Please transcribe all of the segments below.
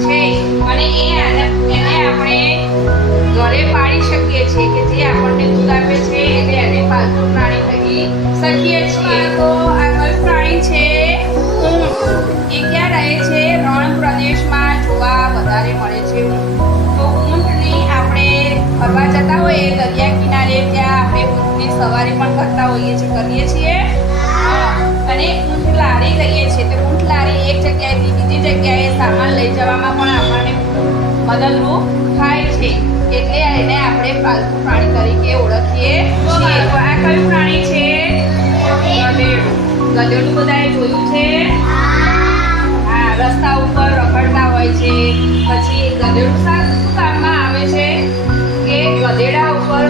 છે. અને એ એને આપણે ઘરે પાળી શકીએ છીએ કે જે આપણને દૂધ આપે છે એટલે એને પાલતુ પ્રાણી કહી શકીએ છીએ. મદદરૂપ થાય છે. એટલે એને આપણે પાલતુ પ્રાણી તરીકે ઓળખીએ છીએ. તો આ કયું પ્રાણી છે? ગધેડું. ગધેડું બધાએ જોયું છે? હા રસ્તા ઉપર રખડતા હોય છે. પછી ગધેડું શા શું કામમાં આવે છે? કે ગધેડા ઉપર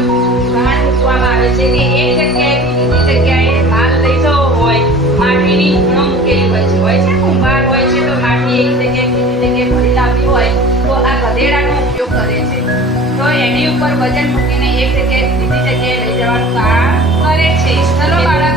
ભાર મૂકવામાં આવે છે કે એક જગ્યાએથી બીજી જગ્યાએ માલ લઈ જવો હોય. માટીની ખૂણો મૂકેલી હોય છે. હોય છે કુંભાર? ગધેડાનો ઉપયોગ કરે છે. તો એની ઉપર વજન મૂકીને એક જગ્યાએ બીજી જગ્યાએ લઈ જવાનું કામ કરે છે. ચલો બાળકો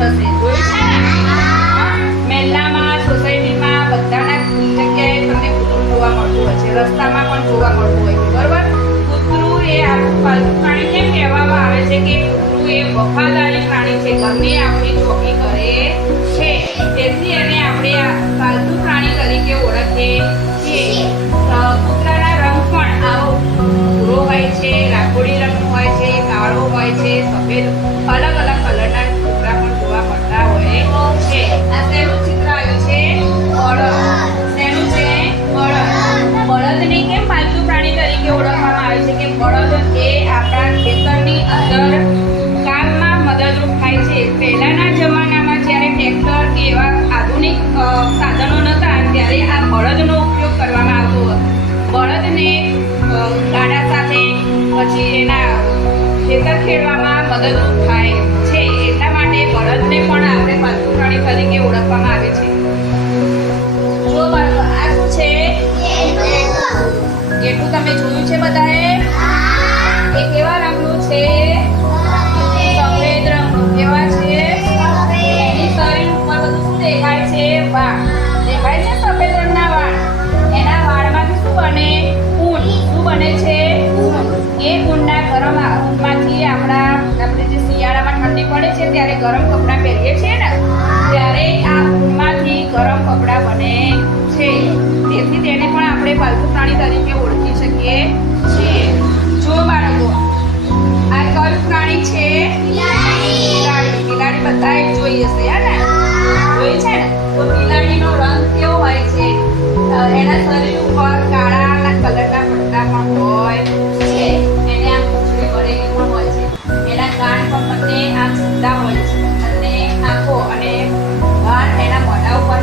હા? મહેલામાં સોસાયટીમાં, બધાના જગ્યાએ તમને કૂતરું જોવા મળતું હોય છે. રસ્તામાં પણ જોવા મળતું હોય છે. બરાબર? કૂતરું એ આપણું પાલતુ પ્રાણી કહેવામાં આવે છે કે કૂતરું એ વફાદારી પ્રાણી છે? ઘરની આપણી તમે જોયું છે બધાએ? બધાએ છે, હે ને? છે ને? તો બિલાડીનો રંગ કેવો હોય છે? એના શરીર ઉપર કાળા કલરના પટ્ટા પણ હોય છે. એને આમ પૂંછડી વળેલી પણ હોય છે. એના કાન પણ બંને આમ સીધા હોય છે. અને આંખો અને વાળ એના મોઢા ઉપર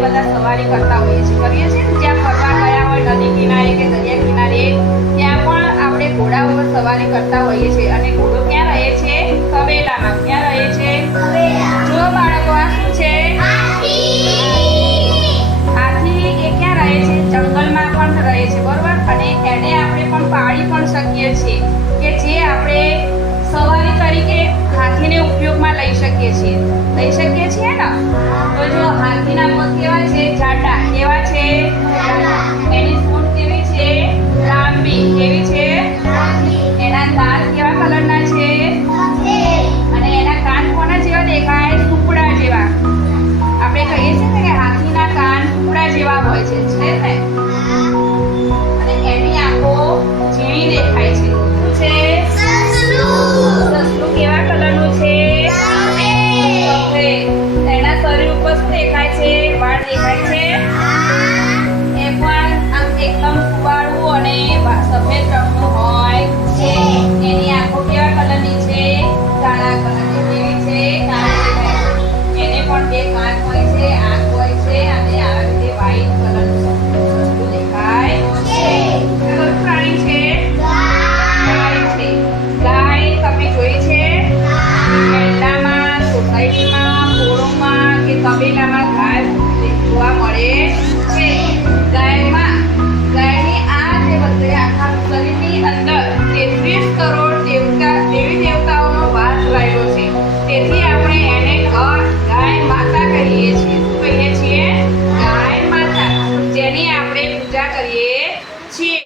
બધા સવારી કરતા હોઈએ છીએ. કરીએ છીએ ને જ્યાં ફરવા ગયા હોય, નદી કિનારે કે દરિયા કિનારે, ત્યાં પણ આપણે ઘોડા ઉપર સવારી કરતા હોઈએ છીએ. અને ઘોડો ક્યાં રહે છે? તબેલામાં. ક્યાં રહે છે? જો બાળકો, આ શું છે? હાથી. એ ક્યાં રહે છે? જંગલમાં પણ રહે છે, બરોબર? અને એને આપણે પણ પાળી પણ શકીએ છીએ કે જે આપણે સવારી તરીકે હાથીને ઉપયોગમાં લઈ શકીએ છીએ. લઈ શકીએ છીએ ને? તો જો હાથીના પગ કેવા